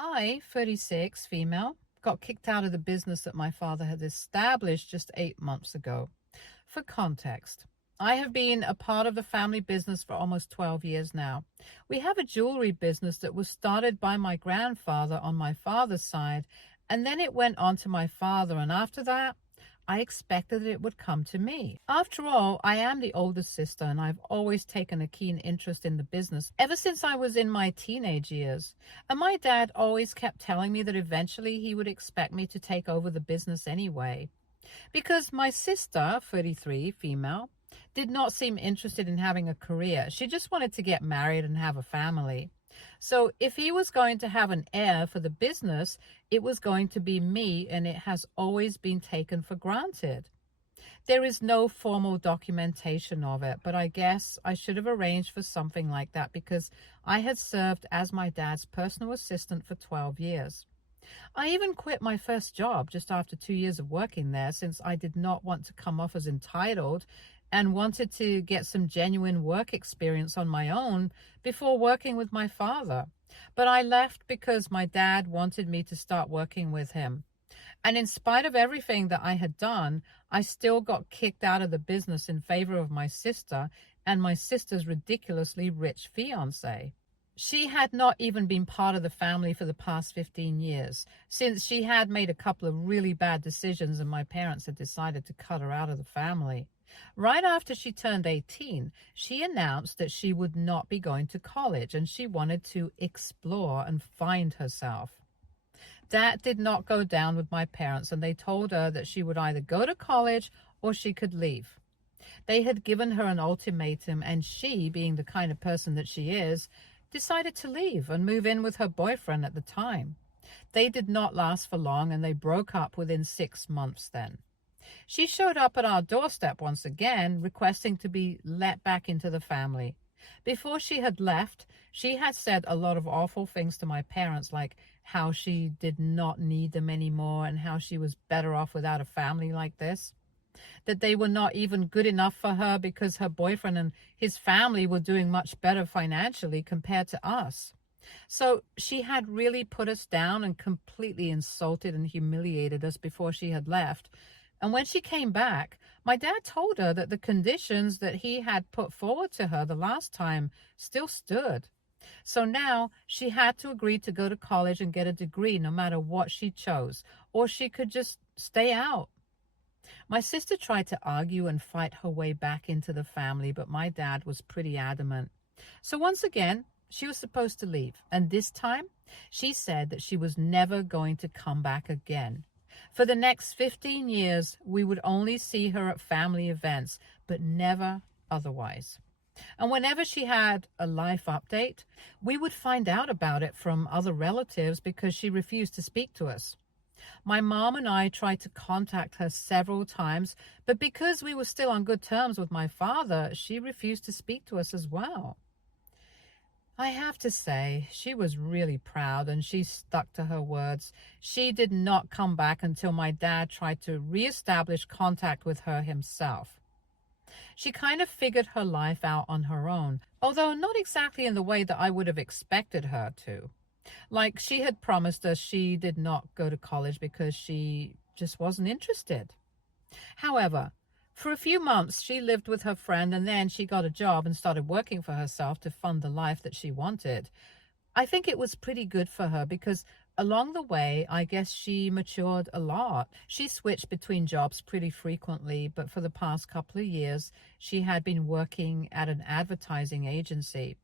I, 36, female, got kicked out of the business that my father had established just 8 months ago. For context, I have been a part of the family business for almost 12 years now. We have a jewelry business that was started by my grandfather on my father's side, and then it went on to my father, and after that, I expected that it would come to me. After all, I am the oldest sister, and I've always taken a keen interest in the business ever since I was in my teenage years. And my dad always kept telling me that eventually he would expect me to take over the business anyway. Because my sister, 33, female, did not seem interested in having a career. She just wanted to get married and have a family. So if he was going to have an heir for the business, it was going to be me, and it has always been taken for granted. There is no formal documentation of it, but I guess I should have arranged for something like that because I had served as my dad's personal assistant for 12 years. I even quit my first job just after 2 years of working there since I did not want to come off as entitled and wanted to get some genuine work experience on my own before working with my father. But I left because my dad wanted me to start working with him. And in spite of everything that I had done, I still got kicked out of the business in favor of my sister and my sister's ridiculously rich fiance. She had not even been part of the family for the past 15 years, since she had made a couple of really bad decisions and my parents had decided to cut her out of the family. Right after she turned 18, she announced that she would not be going to college and she wanted to explore and find herself. That did not go down with my parents, and they told her that she would either go to college or she could leave. They had given her an ultimatum, and she, being the kind of person that she is, decided to leave and move in with her boyfriend at the time. They did not last for long, and they broke up within 6 months then. She showed up at our doorstep once again, requesting to be let back into the family. Before she had left, she had said a lot of awful things to my parents, like how she did not need them anymore and how she was better off without a family like this. That they were not even good enough for her because her boyfriend and his family were doing much better financially compared to us. So she had really put us down and completely insulted and humiliated us before she had left. And when she came back, my dad told her that the conditions that he had put forward to her the last time still stood. So now she had to agree to go to college and get a degree no matter what she chose, or she could just stay out. My sister tried to argue and fight her way back into the family, but my dad was pretty adamant. So once again, she was supposed to leave, and this time she said that she was never going to come back again. For the next 15 years, we would only see her at family events, but never otherwise. And whenever she had a life update, we would find out about it from other relatives because she refused to speak to us. My mom and I tried to contact her several times, but because we were still on good terms with my father, she refused to speak to us as well. I have to say, she was really proud and she stuck to her words. She did not come back until my dad tried to reestablish contact with her himself. She kind of figured her life out on her own, although not exactly in the way that I would have expected her to. Like, she had promised us she did not go to college because she just wasn't interested. However, for a few months, she lived with her friend, and then she got a job and started working for herself to fund the life that she wanted. I think it was pretty good for her because along the way, I guess she matured a lot. She switched between jobs pretty frequently, but for the past couple of years, she had been working at an advertising agency.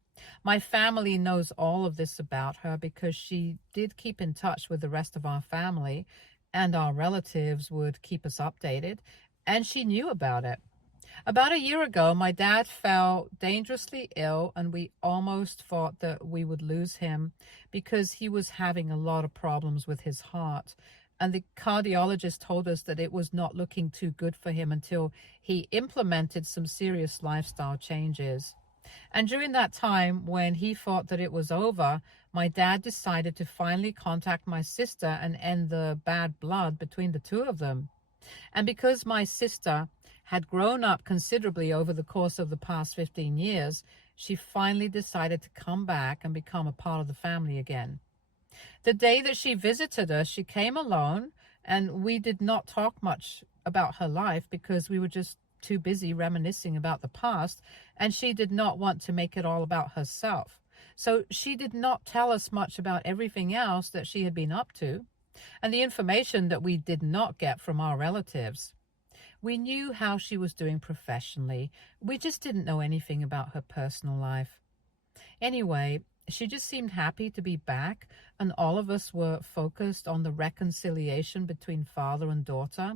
My family knows all of this about her because she did keep in touch with the rest of our family, and our relatives would keep us updated, and she knew about it. About a year ago, my dad fell dangerously ill, and we almost thought that we would lose him because he was having a lot of problems with his heart. And the cardiologist told us that it was not looking too good for him until he implemented some serious lifestyle changes. And during that time, when he thought that it was over, my dad decided to finally contact my sister and end the bad blood between the two of them. And because my sister had grown up considerably over the course of the past 15 years, she finally decided to come back and become a part of the family again. The day that she visited us, she came alone, and we did not talk much about her life because we were just too busy reminiscing about the past, and she did not want to make it all about herself. So she did not tell us much about everything else that she had been up to, and the information that we did not get from our relatives. We knew how she was doing professionally. We just didn't know anything about her personal life. Anyway, she just seemed happy to be back, and all of us were focused on the reconciliation between father and daughter.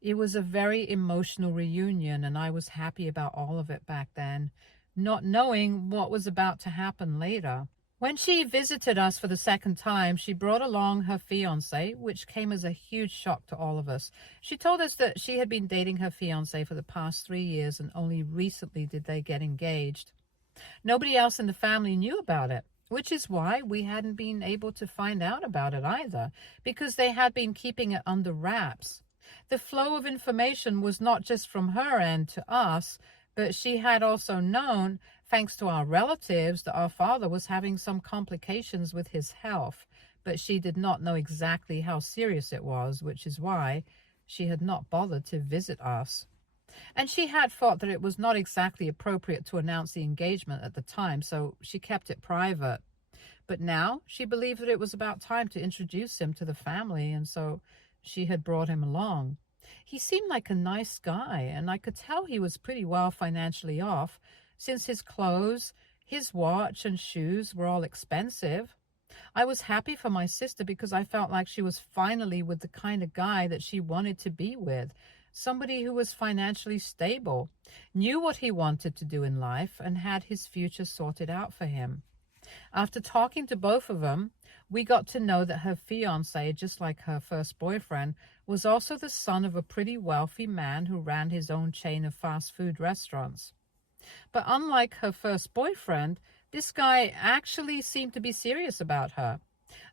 It was a very emotional reunion, and I was happy about all of it back then, not knowing what was about to happen later. When she visited us for the second time, she brought along her fiance, which came as a huge shock to all of us. She told us that she had been dating her fiance for the past 3 years, and only recently did they get engaged. Nobody else in the family knew about it, which is why we hadn't been able to find out about it either, because they had been keeping it under wraps. The flow of information was not just from her end to us, but she had also known, thanks to our relatives, that our father was having some complications with his health, but she did not know exactly how serious it was, which is why she had not bothered to visit us. And she had thought that it was not exactly appropriate to announce the engagement at the time, so she kept it private. But now she believed that it was about time to introduce him to the family, and so she had brought him along. He seemed like a nice guy, and I could tell he was pretty well financially off, since his clothes, his watch, and shoes were all expensive. I was happy for my sister because I felt like she was finally with the kind of guy that she wanted to be with, somebody who was financially stable, knew what he wanted to do in life, and had his future sorted out for him. After talking to both of them, we got to know that her fiance, just like her first boyfriend, was also the son of a pretty wealthy man who ran his own chain of fast food restaurants. But unlike her first boyfriend, this guy actually seemed to be serious about her,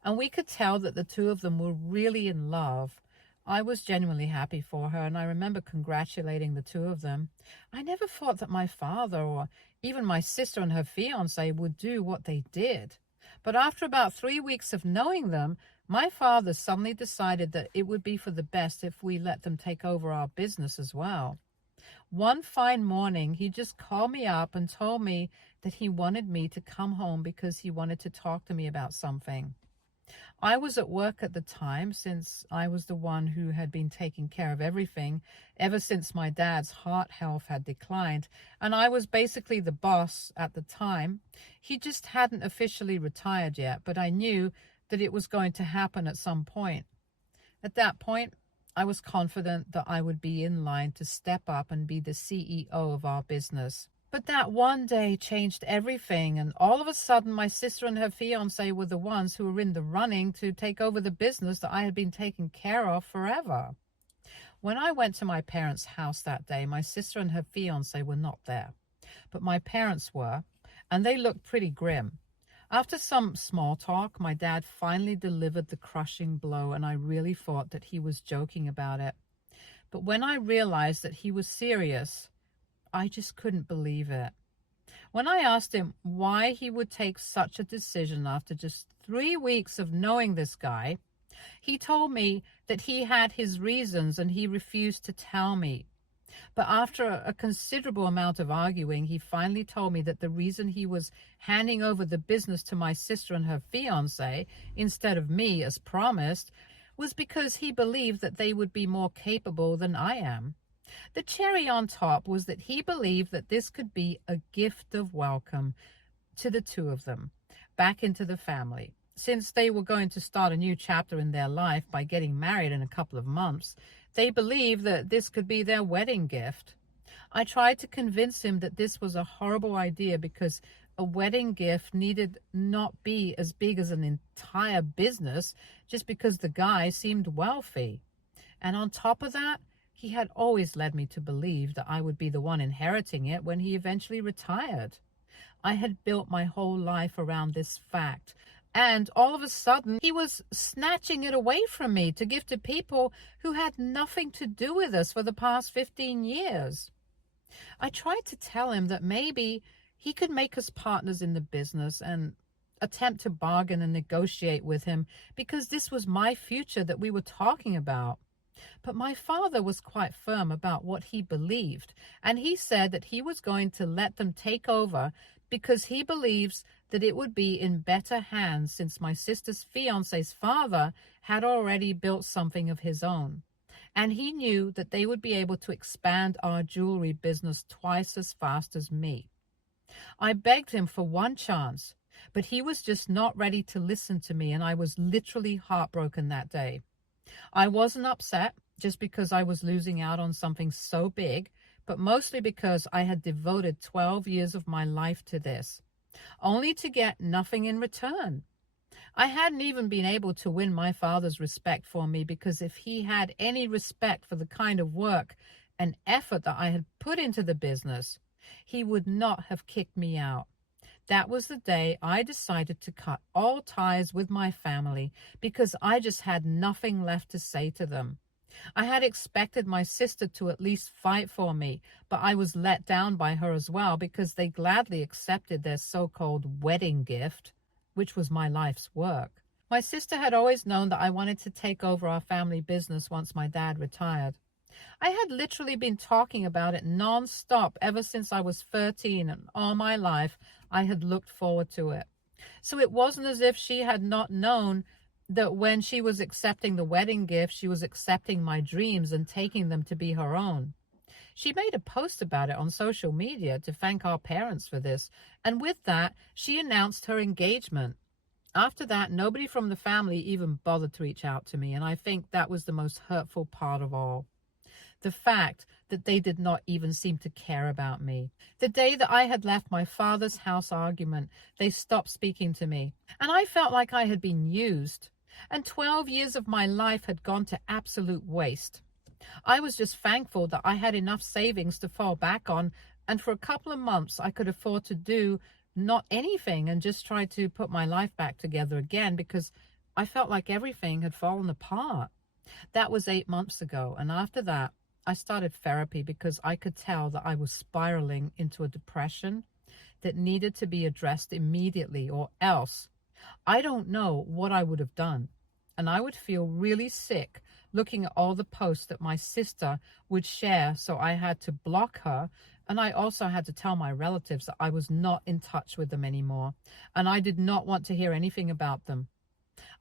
and we could tell that the two of them were really in love. I was genuinely happy for her, and I remember congratulating the two of them. I never thought that my father or even my sister and her fiance would do what they did. But after about 3 weeks of knowing them, my father suddenly decided that it would be for the best if we let them take over our business as well. One fine morning, he just called me up and told me that he wanted me to come home because he wanted to talk to me about something. I was at work at the time, since I was the one who had been taking care of everything ever since my dad's heart health had declined, and I was basically the boss at the time. He just hadn't officially retired yet, but I knew that it was going to happen at some point. At that point, I was confident that I would be in line to step up and be the CEO of our business. But that one day changed everything, and all of a sudden my sister and her fiance were the ones who were in the running to take over the business that I had been taking care of forever. When I went to my parents' house that day, my sister and her fiance were not there, but my parents were, and they looked pretty grim. After some small talk, my dad finally delivered the crushing blow, and I really thought that he was joking about it. But when I realized that he was serious, I just couldn't believe it. When I asked him why he would take such a decision after just 3 weeks of knowing this guy, he told me that he had his reasons and he refused to tell me. But after a considerable amount of arguing, he finally told me that the reason he was handing over the business to my sister and her fiance instead of me as promised was because he believed that they would be more capable than I am. The cherry on top was that he believed that this could be a gift of welcome to the two of them back into the family. Since they were going to start a new chapter in their life by getting married in a couple of months, they believed that this could be their wedding gift. I tried to convince him that this was a horrible idea because a wedding gift needed not be as big as an entire business just because the guy seemed wealthy. And on top of that, he had always led me to believe that I would be the one inheriting it when he eventually retired. I had built my whole life around this fact, and all of a sudden, he was snatching it away from me to give to people who had nothing to do with us for the past 15 years. I tried to tell him that maybe he could make us partners in the business, and attempt to bargain and negotiate with him because this was my future that we were talking about. But my father was quite firm about what he believed, and he said that he was going to let them take over because he believes that it would be in better hands since my sister's fiance's father had already built something of his own. And he knew that they would be able to expand our jewelry business twice as fast as me. I begged him for one chance, but he was just not ready to listen to me, and I was literally heartbroken that day. I wasn't upset just because I was losing out on something so big, but mostly because I had devoted 12 years of my life to this, only to get nothing in return. I hadn't even been able to win my father's respect for me, because if he had any respect for the kind of work and effort that I had put into the business, he would not have kicked me out. That was the day I decided to cut all ties with my family because I just had nothing left to say to them. I had expected my sister to at least fight for me, but I was let down by her as well because they gladly accepted their so-called wedding gift, which was my life's work. My sister had always known that I wanted to take over our family business once my dad retired. I had literally been talking about it non-stop ever since I was 13, and all my life I had looked forward to it. So it wasn't as if she had not known that when she was accepting the wedding gift, she was accepting my dreams and taking them to be her own. She made a post about it on social media to thank our parents for this, and with that, she announced her engagement. After that, nobody from the family even bothered to reach out to me, and I think that was the most hurtful part of all. The fact that they did not even seem to care about me. The day that I had left my father's house argument, they stopped speaking to me, and I felt like I had been used, and 12 years of my life had gone to absolute waste. I was just thankful that I had enough savings to fall back on, and for a couple of months I could afford to do not anything and just try to put my life back together again, because I felt like everything had fallen apart. That was 8 months ago, and after that, I started therapy because I could tell that I was spiraling into a depression that needed to be addressed immediately, or else I don't know what I would have done. And I would feel really sick looking at all the posts that my sister would share, so I had to block her. And I also had to tell my relatives that I was not in touch with them anymore, and I did not want to hear anything about them.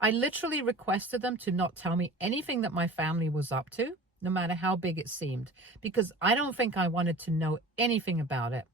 I literally requested them to not tell me anything that my family was up to, no matter how big it seemed, because I don't think I wanted to know anything about it.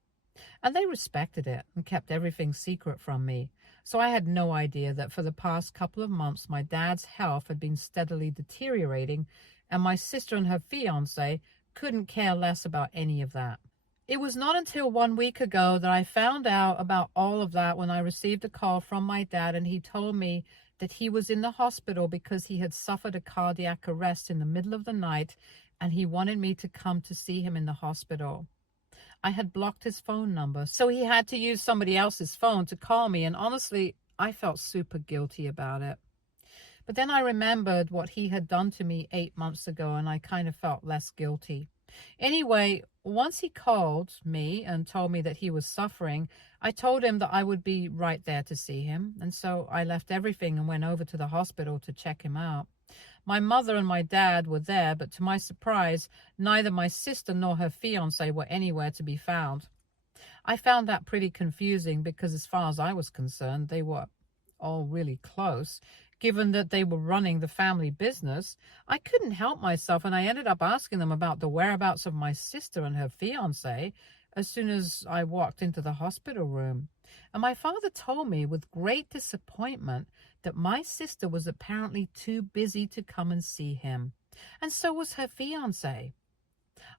And they respected it and kept everything secret from me. So I had no idea that for the past couple of months, my dad's health had been steadily deteriorating, and my sister and her fiance couldn't care less about any of that. It was not until 1 week ago that I found out about all of that, when I received a call from my dad, and he told me that he was in the hospital because he had suffered a cardiac arrest in the middle of the night, and he wanted me to come to see him in the hospital. I had blocked his phone number, so he had to use somebody else's phone to call me, and honestly, I felt super guilty about it. But then I remembered what he had done to me 8 months ago, and I kind of felt less guilty. Anyway, once he called me and told me that he was suffering, I told him that I would be right there to see him, and so I left everything and went over to the hospital to check him out. My mother and my dad were there, but to my surprise, neither my sister nor her fiancé were anywhere to be found. I found that pretty confusing because, as far as I was concerned, they were all really close. Given that they were running the family business, I couldn't help myself, and I ended up asking them about the whereabouts of my sister and her fiancé as soon as I walked into the hospital room. And my father told me with great disappointment that my sister was apparently too busy to come and see him, and so was her fiancé.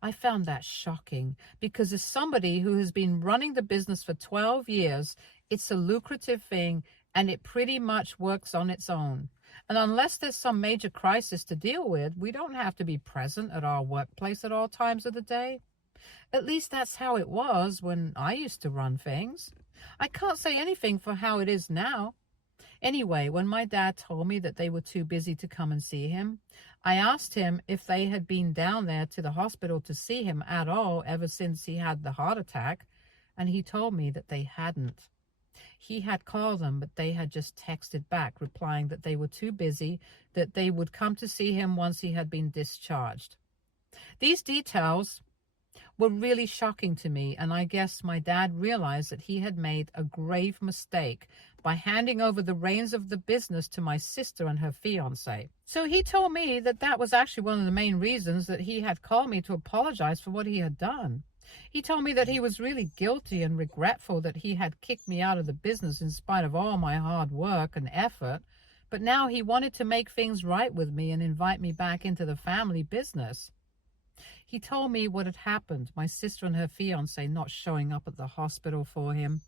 I found that shocking because, as somebody who has been running the business for 12 years, it's a lucrative thing and it pretty much works on its own. And unless there's some major crisis to deal with, we don't have to be present at our workplace at all times of the day. At least that's how it was when I used to run things. I can't say anything for how it is now. Anyway, when my dad told me that they were too busy to come and see him, I asked him if they had been down there to the hospital to see him at all ever since he had the heart attack, and he told me that they hadn't. He had called them, but they had just texted back, replying that they were too busy, that they would come to see him once he had been discharged. These details were really shocking to me, and I guess my dad realized that he had made a grave mistake by handing over the reins of the business to my sister and her fiance. So he told me that that was actually one of the main reasons that he had called me to apologize for what he had done. He told me that he was really guilty and regretful that he had kicked me out of the business in spite of all my hard work and effort, but now he wanted to make things right with me and invite me back into the family business. He told me what had happened, my sister and her fiance not showing up at the hospital for him.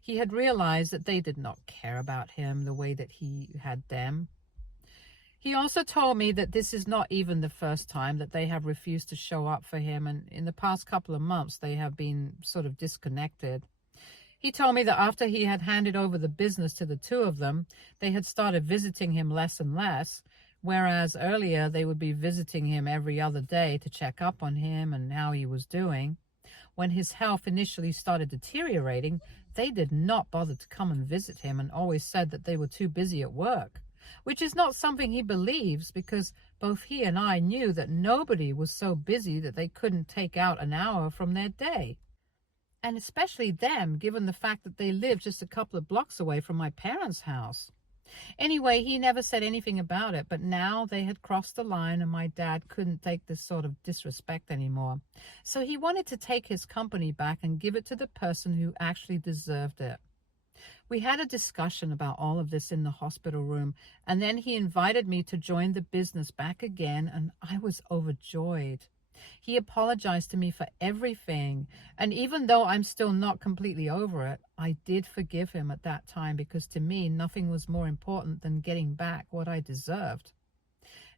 He had realized that they did not care about him the way that he had them. He also told me that this is not even the first time that they have refused to show up for him, and in the past couple of months they have been sort of disconnected. He told me that after he had handed over the business to the two of them, they had started visiting him less and less, whereas earlier they would be visiting him every other day to check up on him and how he was doing. When his health initially started deteriorating, they did not bother to come and visit him and always said that they were too busy at work, which is not something he believes, because both he and I knew that nobody was so busy that they couldn't take out an hour from their day. And especially them, given the fact that they lived just a couple of blocks away from my parents' house. Anyway, he never said anything about it, but now they had crossed the line and my dad couldn't take this sort of disrespect anymore. So he wanted to take his company back and give it to the person who actually deserved it. We had a discussion about all of this in the hospital room, and then he invited me to join the business back again, and I was overjoyed. He apologized to me for everything, and even though I'm still not completely over it, I did forgive him at that time, because to me, nothing was more important than getting back what I deserved.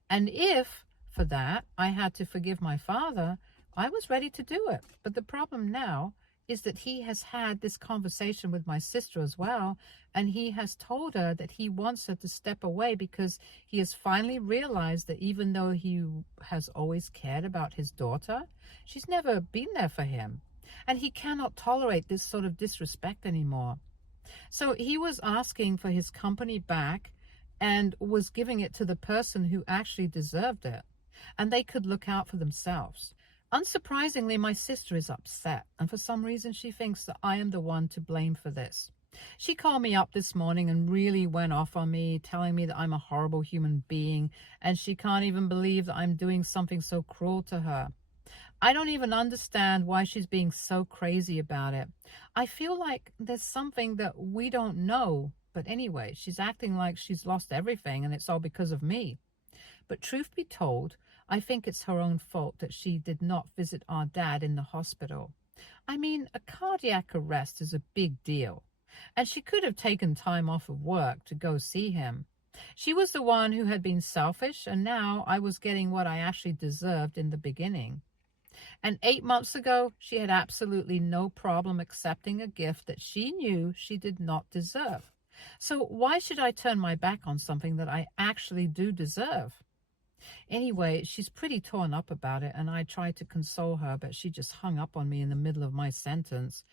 And if, for that, I had to forgive my father, I was ready to do it. But the problem now is that he has had this conversation with my sister as well, and he has told her that he wants her to step away because he has finally realized that even though he has always cared about his daughter, she's never been there for him, and he cannot tolerate this sort of disrespect anymore. So he was asking for his company back and was giving it to the person who actually deserved it, and they could look out for themselves. Unsurprisingly, my sister is upset, and for some reason she thinks that I am the one to blame for this. She called me up this morning and really went off on me, telling me that I'm a horrible human being, and she can't even believe that I'm doing something so cruel to her. I don't even understand why she's being so crazy about it. I feel like there's something that we don't know, but anyway, she's acting like she's lost everything and it's all because of me. But truth be told, I think it's her own fault that she did not visit our dad in the hospital. I mean, a cardiac arrest is a big deal, and she could have taken time off of work to go see him. She was the one who had been selfish, and now I was getting what I actually deserved in the beginning. And 8 months ago, she had absolutely no problem accepting a gift that she knew she did not deserve. So why should I turn my back on something that I actually do deserve? Anyway, she's pretty torn up about it, and I tried to console her, but she just hung up on me in the middle of my sentence.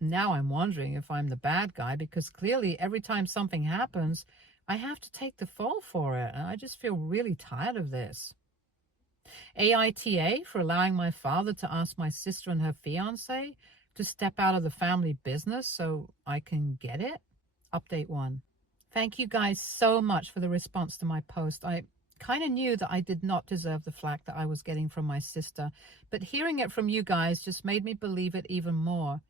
Now I'm wondering if I'm the bad guy, because clearly every time something happens, I have to take the fall for it, and I just feel really tired of this. AITA for allowing my father to ask my sister and her fiance to step out of the family business so I can get it. Update 1. Thank you guys so much for the response to my post. I kind of knew that I did not deserve the flack that I was getting from my sister, but hearing it from you guys just made me believe it even more.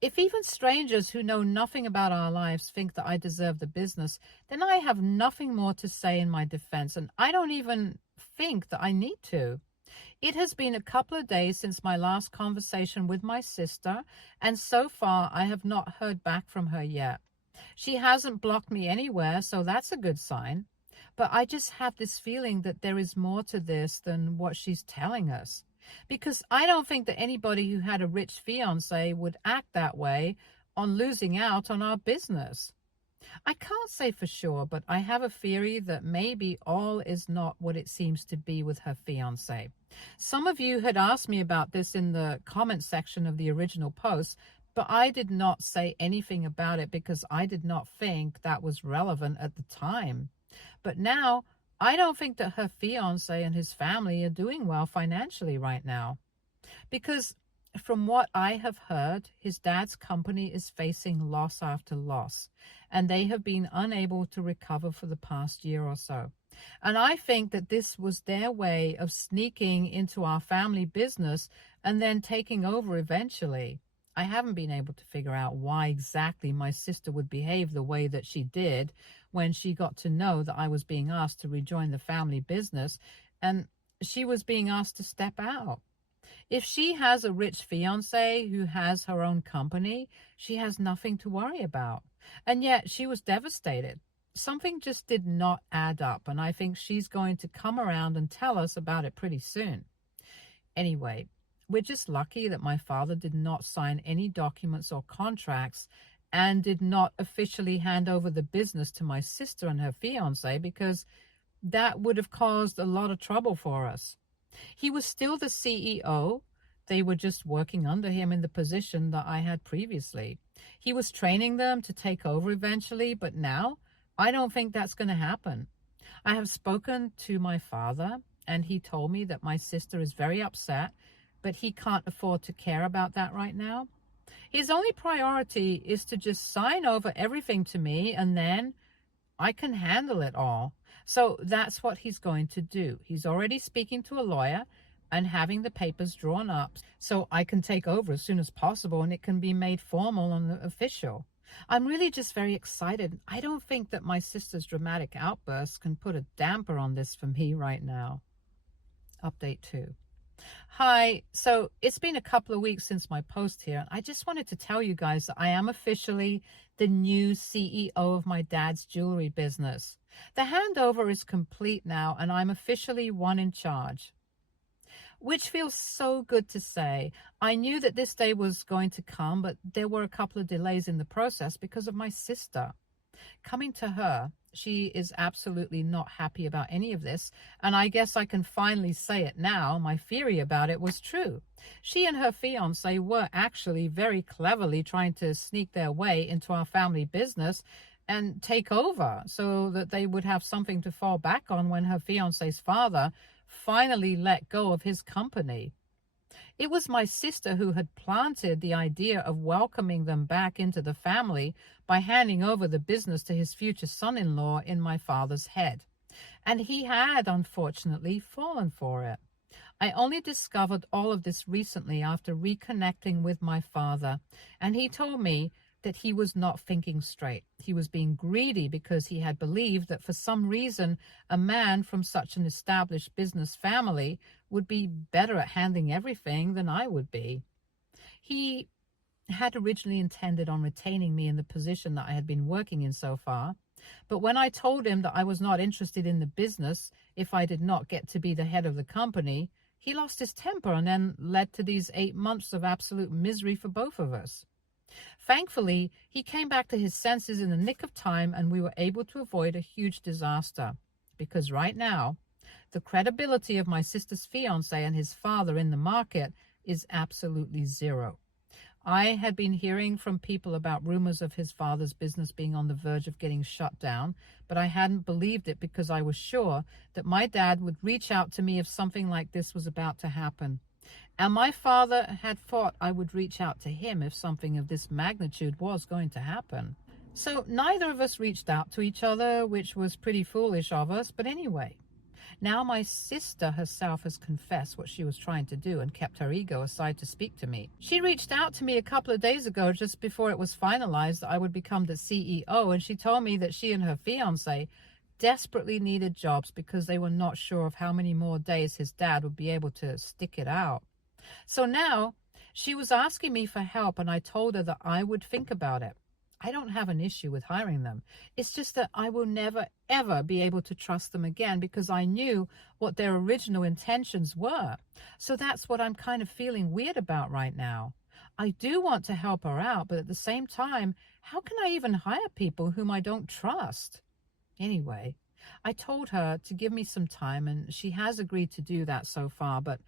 If even strangers who know nothing about our lives think that I deserve the business, then I have nothing more to say in my defense, and I don't even think that I need to. It has been a couple of days since my last conversation with my sister, and so far I have not heard back from her yet. She hasn't blocked me anywhere, so that's a good sign. But I just have this feeling that there is more to this than what she's telling us. Because I don't think that anybody who had a rich fiancé would act that way on losing out on our business. I can't say for sure, but I have a theory that maybe all is not what it seems to be with her fiancé. Some of you had asked me about this in the comment section of the original post, But I did not say anything about it because I did not think that was relevant at the time. But now I don't think that her fiance and his family are doing well financially right now. Because from what I have heard, his dad's company is facing loss after loss, and they have been unable to recover for the past year or so. And I think that this was their way of sneaking into our family business and then taking over eventually. I haven't been able to figure out why exactly my sister would behave the way that she did when she got to know that I was being asked to rejoin the family business and she was being asked to step out. If she has a rich fiance who has her own company, she has nothing to worry about. And yet she was devastated. Something just did not add up, and I think she's going to come around and tell us about it pretty soon. Anyway, we're just lucky that my father did not sign any documents or contracts and did not officially hand over the business to my sister and her fiance because that would have caused a lot of trouble for us. He was still the CEO. They were just working under him in the position that I had previously. He was training them to take over eventually, but now I don't think that's going to happen. I have spoken to my father, and he told me that my sister is very upset, but he can't afford to care about that right now. His only priority is to just sign over everything to me, and then I can handle it all. So that's what he's going to do. He's already speaking to a lawyer and having the papers drawn up so I can take over as soon as possible and it can be made formal and official. I'm really just very excited. I don't think that my sister's dramatic outbursts can put a damper on this for me right now. Update 2. Hi, so it's been a couple of weeks since my post here. I just wanted to tell you guys that I am officially the new CEO of my dad's jewelry business. The handover is complete now, and I'm officially one in charge, which feels so good to say. I knew that this day was going to come, but there were a couple of delays in the process because of my sister. Coming to her, she is absolutely not happy about any of this, and I guess I can finally say it now. My theory about it was true. She and her fiance were actually very cleverly trying to sneak their way into our family business and take over so that they would have something to fall back on when her fiance's father finally let go of his company. It was my sister who had planted the idea of welcoming them back into the family by handing over the business to his future son-in-law in my father's head. And he had, unfortunately, fallen for it. I only discovered all of this recently after reconnecting with my father, and he told me that he was not thinking straight. He was being greedy because he had believed that for some reason a man from such an established business family would be better at handling everything than I would be. He had originally intended on retaining me in the position that I had been working in so far, but when I told him that I was not interested in the business if I did not get to be the head of the company, he lost his temper and then led to these 8 months of absolute misery for both of us. Thankfully, he came back to his senses in the nick of time and we were able to avoid a huge disaster. Because right now, the credibility of my sister's fiance and his father in the market is absolutely zero. I had been hearing from people about rumors of his father's business being on the verge of getting shut down, but I hadn't believed it because I was sure that my dad would reach out to me if something like this was about to happen. And my father had thought I would reach out to him if something of this magnitude was going to happen. So neither of us reached out to each other, which was pretty foolish of us, but anyway. Now my sister herself has confessed what she was trying to do and kept her ego aside to speak to me. She reached out to me a couple of days ago just before it was finalized that I would become the CEO, and she told me that she and her fiance desperately needed jobs because they were not sure of how many more days his dad would be able to stick it out. So now she was asking me for help, and I told her that I would think about it. I don't have an issue with hiring them. It's just that I will never, ever be able to trust them again because I knew what their original intentions were. So that's what I'm kind of feeling weird about right now. I do want to help her out, but at the same time, how can I even hire people whom I don't trust? Anyway, I told her to give me some time, and she has agreed to do that so far, but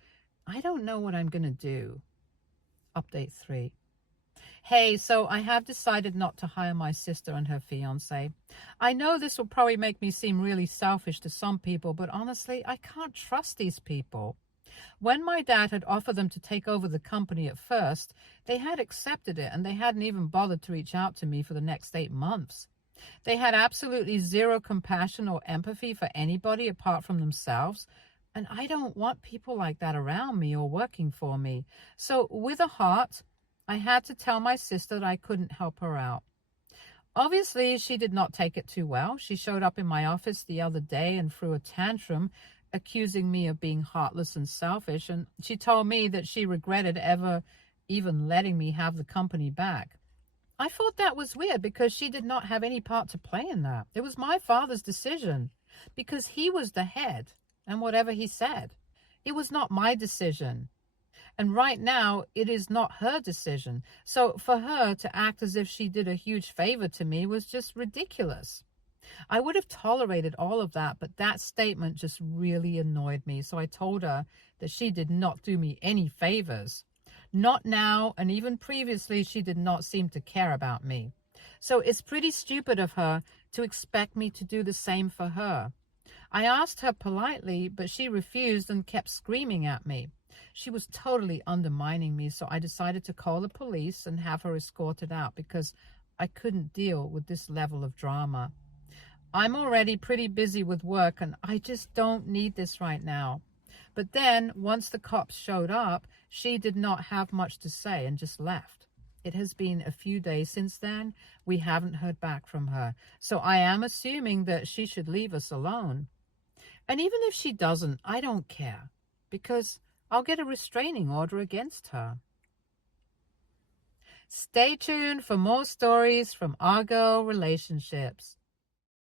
I don't know what I'm going to do. Update 3. Hey, so I have decided not to hire my sister and her fiance. I know this will probably make me seem really selfish to some people, but honestly, I can't trust these people. When my dad had offered them to take over the company at first, they had accepted it and they hadn't even bothered to reach out to me for the next 8 months. They had absolutely zero compassion or empathy for anybody apart from themselves. And I don't want people like that around me or working for me. So, with a heart, I had to tell my sister that I couldn't help her out. Obviously, she did not take it too well. She showed up in my office the other day and threw a tantrum, accusing me of being heartless and selfish. And she told me that she regretted ever even letting me have the company back. I thought that was weird because she did not have any part to play in that. It was my father's decision because he was the head and whatever he said. It was not my decision. And right now, it is not her decision. So for her to act as if she did a huge favor to me was just ridiculous. I would have tolerated all of that, but that statement just really annoyed me. So I told her that she did not do me any favors. Not now, and even previously, she did not seem to care about me. So it's pretty stupid of her to expect me to do the same for her. I asked her politely, but she refused and kept screaming at me. She was totally undermining me, so I decided to call the police and have her escorted out because I couldn't deal with this level of drama. I'm already pretty busy with work and I just don't need this right now. But then, once the cops showed up, she did not have much to say and just left. It has been a few days since then. We haven't heard back from her. So I am assuming that she should leave us alone. And even if she doesn't, I don't care because I'll get a restraining order against her. Stay tuned for more stories from our girl relationships.